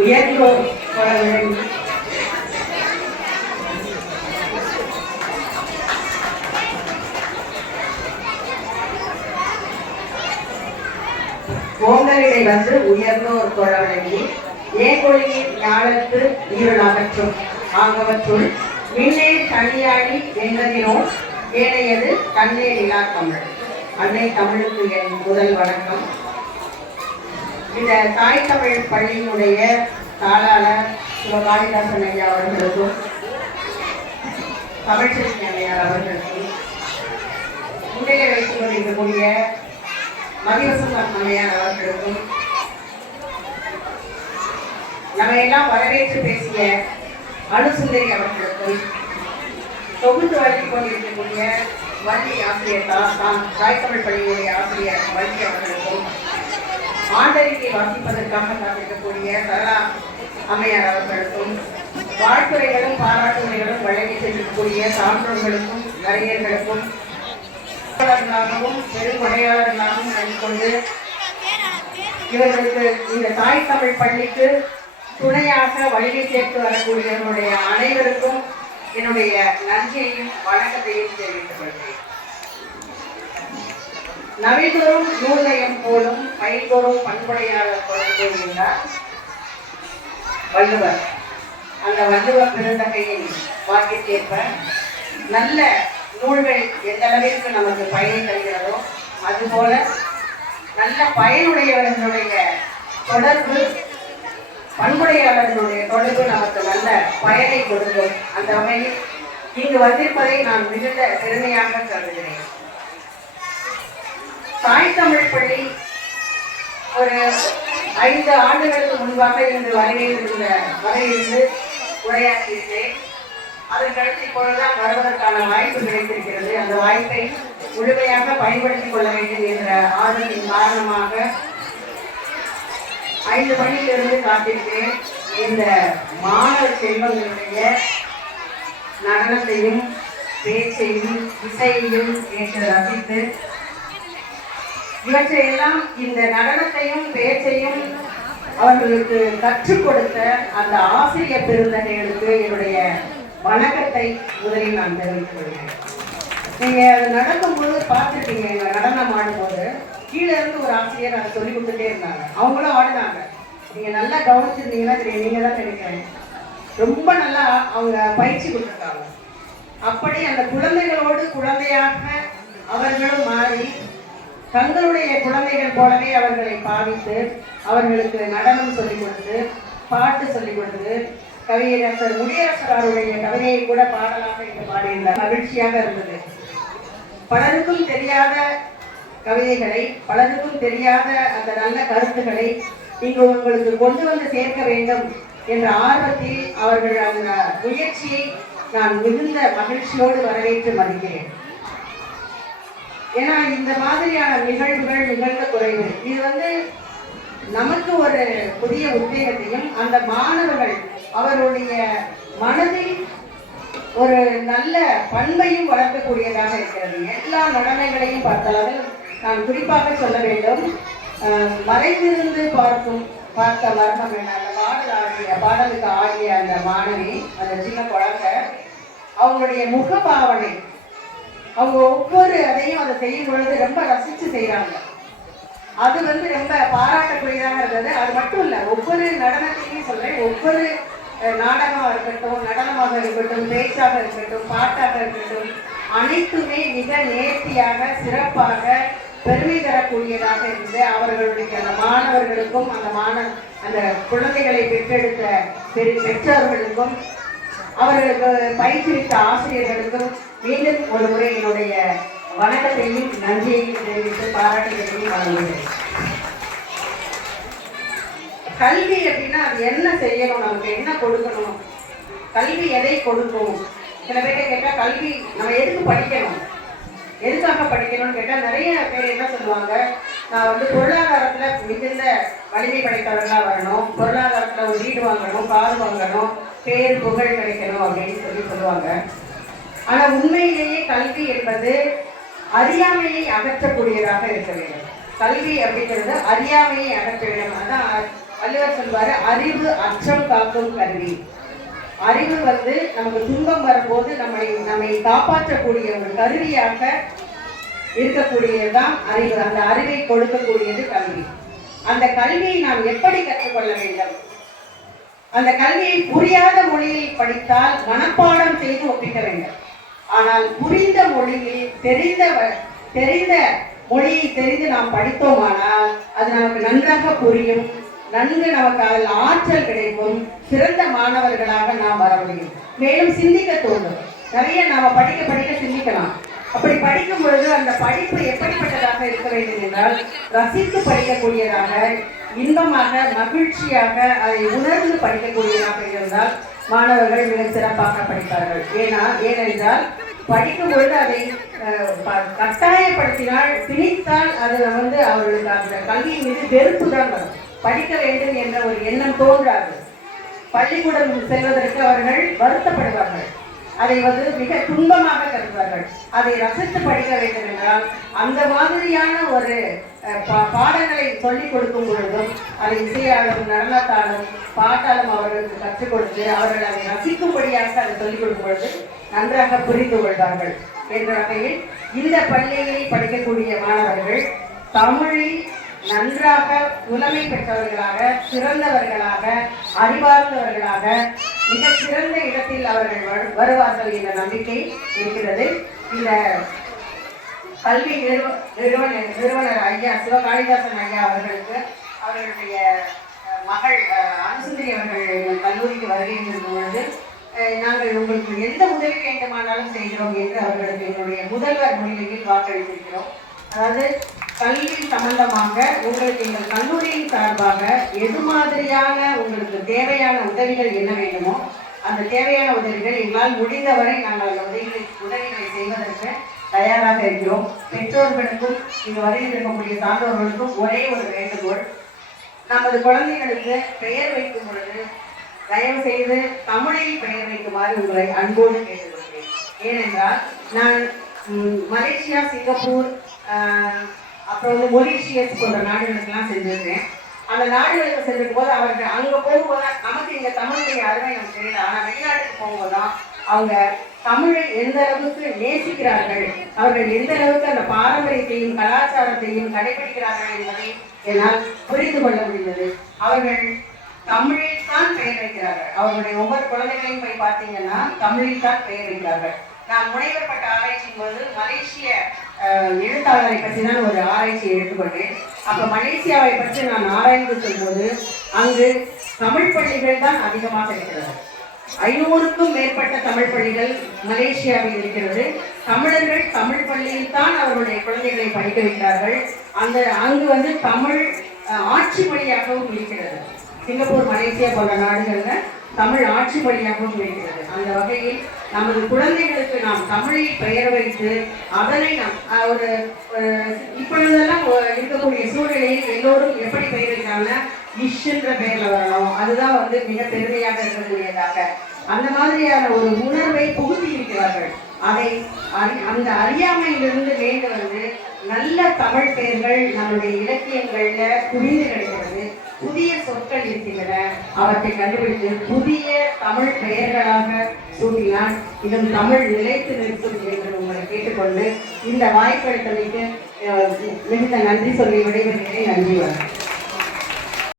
உயர்ந்தோர் ஓங்கலிடை வந்து உயர்ந்தோர் தொழ வழங்கி ஏகொழியின் ஞானத்து இருள் அகற்றும் ஆகவற்றுள் மின்னே தனியாடி என்பதினோ ஏனையது கண்ணே நிலா தமிழ். அன்னை தமிழுக்கு என் முதல் வணக்கம். இந்த தாய் தமிழ் பள்ளியினுடைய தாளாளர் சிவகாளிதாசன் ஐயா அவர்களுக்கும் தமிழ்ச்செல்வி அம்மையார் அவர்களுக்கும் முன்னிலை வைத்துக் கொண்டிருக்கக்கூடிய மதிவசம் அம்மையார் அவர்களுக்கும் நம்ம எல்லாம் வரவேற்று பேசிய அனுசுந்தரி அவர்களுக்கும் தொகுத்து வழங்கிக் கொண்டிருக்கக்கூடிய வள்ளி ஆசிரியர் தாய் தமிழ் பள்ளியுடைய ஆசிரியர் வள்ளி அவர்களுக்கும் ஆண்டறிக்கை வாசிப்பதற்காக காத்திருக்கக்கூடிய சரளா அம்மையார் அவர்களுக்கும் வாழ்த்துறைகளும் பாராட்டுரைகளும் வழங்கி செல்லக்கூடிய சான்றோர்களுக்கும் அறிஞர்களுக்கும் பெருமடையாளர்களாகவும் நடிக்கொண்டு இவர்களுக்கு இந்த தாய் தமிழ் பள்ளிக்கு துணையாக வழியை சேர்த்து வரக்கூடியவர்களுடைய அனைவருக்கும் என்னுடைய நன்றியையும் வணக்கத்தையும் தெரிவித்துக் கொள்கிறேன். நவிதோறும் நூலயம் போலும் பயிர்தோறும் பண்புடையாளர் கூறுகின்றார் வள்ளுவர். அந்த வள்ளுவர் பெருந்தகையின் வாக்கிற்கேற்ப நல்ல நூல்கள் எந்த அளவிற்கு நமக்கு பயனை தருகிறதோ அதுபோல நல்ல பயனுடையவர்களுடைய தொடர்பு பண்புடையாளர்களுடைய தொடர்பு நமக்கு நல்ல பயனை கொடுக்கும். அந்த வகையில் இங்கு வந்திருப்பதை நான் மிகுந்த பெருமையாக கருதுகிறேன். தாய் தமிழ் பள்ளி ஒரு 5 ஆண்டுகளுக்கு முன்பாக இங்கு வரையிருந்து உரையாற்றியிருக்கிறேன். அதற்கடுத்து இப்பொழுதுதான் வருவதற்கான வாய்ப்பு கிடைத்திருக்கிறது. அந்த வாய்ப்பை முழுமையாக பயன்படுத்திக் கொள்ள வேண்டும் என்ற ஆர்வத்தின் காரணமாக 5 மணியிலிருந்து காத்திருக்கிறேன். இந்த மாணவ செல்வங்களுடைய நடனத்தையும் பேச்சையும் இசையையும் கேட்டு ரசித்து இவற்றையெல்லாம் இந்த நடனத்தையும் பேச்சையும் அவர்களுக்கு கற்றுக் கொடுத்த அந்த ஆசிரியர் பெருந்தகைகளுக்கு என்னுடைய வணக்கத்தை முதலில் நான் தெரிவித்துக் கொள்கிறேன். நீங்க அது நடக்கும்போது பார்த்துருப்பீங்க. எங்க நடனம் ஆடும்போது கீழே இருந்து ஒரு ஆசிரியர் அதை சொல்லி கொடுத்துட்டே இருந்தாங்க. அவங்களும் ஆடினாங்க. நீங்க நல்லா கவனிச்சிருந்தீங்கன்னா தெரியும். நீங்க தான் நினைக்கிறேன் ரொம்ப நல்லா அவங்க பயிற்சி கொடுத்துருக்காங்க. அப்படி அந்த குழந்தைகளோடு குழந்தையாக அவர்களும் மாறி தங்களுடைய குழந்தைகள் போலவே அவர்களை பாவித்து அவர்களுக்கு நடனம் சொல்லிக் கொடுத்து பாட்டு சொல்லிக் கொடுத்து கவியரசர் முடியரசருடைய கவிதையை கூட பாடலாக இங்கு பாடியிருந்தார். மகிழ்ச்சியாக இருந்தது. பலருக்கும் தெரியாத கவிதைகளை பலருக்கும் தெரியாத அந்த நல்ல கருத்துக்களை இங்கு உங்களுக்கு கொண்டு வந்து சேர்க்க வேண்டும் என்ற ஆர்வத்தில் அவர்கள் அந்த முயற்சியை நான் மிகுந்த மகிழ்ச்சியோடு வரவேற்று மதிக்கிறேன். ஏன்னா இந்த மாதிரியான நிகழ்வுகள் நிகழ்ந்த குறைவு. இது நமக்கு ஒரு புதிய உத்வேகத்தையும் அந்த மாணவர்கள் அவருடைய மனதில் ஒரு நல்ல பண்பையும் வளர்க்கக்கூடியதாக இருக்கிறது. எல்லா நடனைகளையும் பார்த்தாலும் நான் குறிப்பாக சொல்ல வேண்டும். மறைந்திருந்து பார்த்த மர்மம் என்ன, அந்த பாடலுக்கு ஆடிய அந்த மாணவி, அந்த சின்ன குழந்தை, அவங்களுடைய முக பாவனை, அவங்க ஒவ்வொரு அதையும் அதை செய்யும் பொழுது ரொம்ப ரசித்து செய்கிறாங்க. அது ரொம்ப பாராட்டக்கூடியதாக இருந்தது. அது மட்டும் இல்லை, ஒவ்வொரு நடனத்தையுமே சொல்றேன், ஒவ்வொரு நாடகமாக இருக்கட்டும், நடனமாக இருக்கட்டும், பேச்சாக இருக்கட்டும், பாட்டாக இருக்கட்டும், அனைத்துமே மிக நேர்த்தியாக சிறப்பாக பெருமை தரக்கூடியதாக இருந்து அவர்களுடைய அந்த மாணவர்களுக்கும் அந்த குழந்தைகளை பெற்றெடுத்த பெற்றோர்களுக்கும் அவர்களுக்கு பயிற்றுவித்த ஆசிரியர்களுக்கும் மீண்டும் ஒரு முறை என்னுடைய வணக்கத்தையும் நன்றியையும் தெரிவித்து பாராட்டுகளையும் வழங்குகிறேன். கல்வி அப்படின்னா அது என்ன செய்யணும், நமக்கு என்ன கொடுக்கணும், கல்வி எதை கொடுக்கும்? சில பேரை கேட்டால் கல்வி நம்ம எதுக்கு படிக்கணும், எதுக்காக படிக்கணும்னு கேட்டால் நிறைய பேர் என்ன சொல்லுவாங்க, நான் பொருளாதாரத்தில் மிகுந்த வலிமை படைத்தவர்களாக வரணும், பொருளாதாரத்தில் ஒரு வீடு வாங்கணும், கார் வாங்கணும், பேர் புகழ் கிடைக்கணும் அப்படின்னு சொல்லுவாங்க. ஆனால் உண்மையிலேயே கல்வி என்பது அறியாமையை அகற்றக்கூடியதாக இருக்க வேண்டும். கல்வி அப்படிங்கிறது அறியாமையை அகற்ற வேண்டும். அதான் வள்ளுவர் சொல்வாரு, அறிவு அச்சம் காக்கும் கருவி. அறிவு வந்து நமக்கு துன்பம் வரும்போது நம்மை காப்பாற்றக்கூடிய ஒரு கருவியாக இருக்கக்கூடியதுதான் அறிவு. அந்த அறிவை கொடுக்கக்கூடியது கல்வி. அந்த கல்வியை நாம் எப்படி கற்றுக்கொள்ள வேண்டும்? அந்த கல்வியை புரியாத மொழியில் படித்தால் மனப்பாடம் செய்து ஒப்பிக்க வேண்டும். ஆனால் புரிந்த மொழியில் தெரிந்த மொழியை தெரிந்து நாம் படித்தோமானால் அது நமக்கு நன்றாக புரியும், நன்கு நமக்கு அதில் ஆற்றல் கிடைக்கும், சிறந்த மாணவர்களாக நாம் வர முடியும். மேலும் சிந்திக்க தோன்றும். நிறைய நாம படிக்க சிந்திக்கலாம். அப்படி படிக்கும் பொழுது அந்த படிப்பு எப்படிப்பட்டதாக இருக்க வேண்டும் என்றால், ரசித்து படிக்கக்கூடியதாக, இன்பமாக, மகிழ்ச்சியாக, அதை உணர்ந்து படிக்கக்கூடியதாக இருந்தால் மாணவர்கள் மிக சிறப்பாக படிப்பார்கள். ஏனென்றால் படிக்கும் பொழுது அதை கட்டாயப்படுத்தினால், திணித்தால் அது அவர்களுக்கு அந்த கல்வியின் மீது வெறுப்பு தான் வரும். படிக்க வேண்டும் என்ற ஒரு எண்ணம் தோன்றாது. பள்ளிக்கூடம் செல்வதற்கு அவர்கள் வருத்தப்படுவார்கள். அதை மிக துன்பமாக கருதுவார்கள். அதை ரசித்து படிக்க வேண்டும் என்றால் அந்த மாதிரியான ஒரு பாடங்களை சொல்லிக் கொடுக்கும் பொழுதும், அதை இசையாலும் நடனத்தாலும் பாட்டாலும் அவர்களுக்கு கற்றுக் கொடுத்து அவர்கள் அதை ரசிக்கும்படியாக அதை சொல்லிக் கொடுக்கும் பொழுது நன்றாக புரிந்து கொள்வார்கள் என்ற வகையில் இந்த பள்ளியில் படிக்கக்கூடிய மாணவர்கள் தமிழில் நன்றாக புலமை பெற்றவர்களாக, சிறந்தவர்களாக, அறிவார்ந்தவர்களாக, மிக சிறந்த இடத்தில் அவர்கள் வருவார்கள் என்ற நம்பிக்கை இருக்கிறது. இந்த கல்வி நிறுவனர் ஐயா சிவகாளிதாசன் ஐயா அவர்களுக்கு அவர்களுடைய மகள் அனுசுந்தரி அவர்கள் கல்லூரிக்கு வருகை இருக்கும் பொழுது, நாங்கள் உங்களுக்கு எந்த உதவி வேண்டுமானாலும் செய்கிறோம் என்று அவர்களுக்கு என்னுடைய முதல்வர் முன்னிலையில் வாக்களித்திருக்கிறோம். அதாவது கல்வி சம்பந்தமாக உங்களுக்கு எங்கள் கல்லூரியின் சார்பாக எது மாதிரியான உங்களுக்கு தேவையான உதவிகள் என்ன வேண்டுமோ அந்த தேவையான உதவிகள் எங்களால் முடிந்தவரை நாங்கள் அந்த உதவிகளை செய்வதற்கு தயாராக இருக்கிறோம். பெற்றோர்களுக்கும் இங்கு வருகின்ற இருக்கக்கூடிய சான்றோர்களுக்கும் ஒரே ஒரு வேண்டுகோள், நமது குழந்தைகளுக்கு பெயர் வைக்கும் பொழுது தயவு செய்து தமிழில் பெயர் வைக்குமாறு உங்களை அன்போடு கேட்டுக்கொள்கிறேன். ஏனென்றால் நான் மலேசியா, சிங்கப்பூர், அப்புறம் மொரீஷியஸ் போன்ற நாடுகளுக்கெல்லாம் செஞ்சிருக்கேன். அந்த நாடுகளுக்கு சென்றிருக்கும் போது அவர்கள் அங்கே போகும்போது நமக்கு இங்கே தமிழுடைய அருமை நமக்கு தெரியல. ஆனால் வெளிநாட்டுக்கு போகும்போது தான் அவங்க தமிழை எந்த அளவுக்கு நேசிக்கிறார்கள், அவர்கள் எந்த அளவுக்கு அந்த பாரம்பரியத்தையும் கலாச்சாரத்தையும் கடைபிடிக்கிறார்கள் என்பதை என்னால் புரிந்து கொள்ள முடிந்தது. அவர்கள் தமிழில் தான் பெயர் வைக்கிறார்கள். அவர்களுடைய ஒவ்வொரு குழந்தைகளையும் போய் பார்த்தீங்கன்னா தமிழில் தான் பெயர் வைக்கிறார்கள். நான் முனைவர் பட்ட ஆராய்ச்சியின் போது மலேசிய எழுத்தாளரை பற்றி தான் ஒரு ஆராய்ச்சியை எடுத்துக்கொண்டேன். அப்போ மலேசியாவை பற்றி நான் ஆராய்ந்து சொல்லும்போது அங்கு தமிழ் பள்ளிகள் தான் அதிகமாக இருக்கிறது. 500க்கும் மேற்பட்ட தமிழ் பள்ளிகள் மலேசியாவில் இருக்கிறது. தமிழர்கள் தமிழ் பள்ளியில் தான் அவர்களுடைய குழந்தைகளை படிக்க வைக்கிறார்கள். அங்கு தமிழ் ஆட்சி மொழியாகவும் இருக்கிறது. சிங்கப்பூர், மலேசியா போன்ற நாடுகளில் தமிழ் ஆட்சி மொழியாகவும் இருக்கிறது. அந்த வகையில் நமது குழந்தைகளுக்கு நாம் தமிழில் பெயர் வைத்து அதனை நாம் இப்பொழுதெல்லாம் இருக்கக்கூடிய சூழ்நிலையில் எல்லோரும் எப்படி பெயர் வைக்கிறாங்கன்னா இஷ்ன்ற பெயர்ல வரணும், அதுதான் மிக பெருமையாக இருக்கக்கூடியதாக அந்த மாதிரியான ஒரு உணர்வை புகுத்தி இருக்கிறார்கள். அந்த அறியாமையிலிருந்து மீண்டு நல்ல தமிழ் பெயர்கள் நம்முடைய இலக்கியங்கள்ல புரிந்து கிடைக்கிறது. புதிய சொற்கள் இருக்கின்றன, அவற்றை கண்டுபிடித்து புதிய தமிழ் பெயர்களாக சூட்டினால் இதன் தமிழ் நிலைத்து நிற்கும் என்று உங்களை கேட்டுக்கொண்டு இந்த வாய்ப்பளித்தமைக்கு மிகுந்த நன்றி சொல்லி விடைபெறுகிறேன். நன்றி வணக்கம்.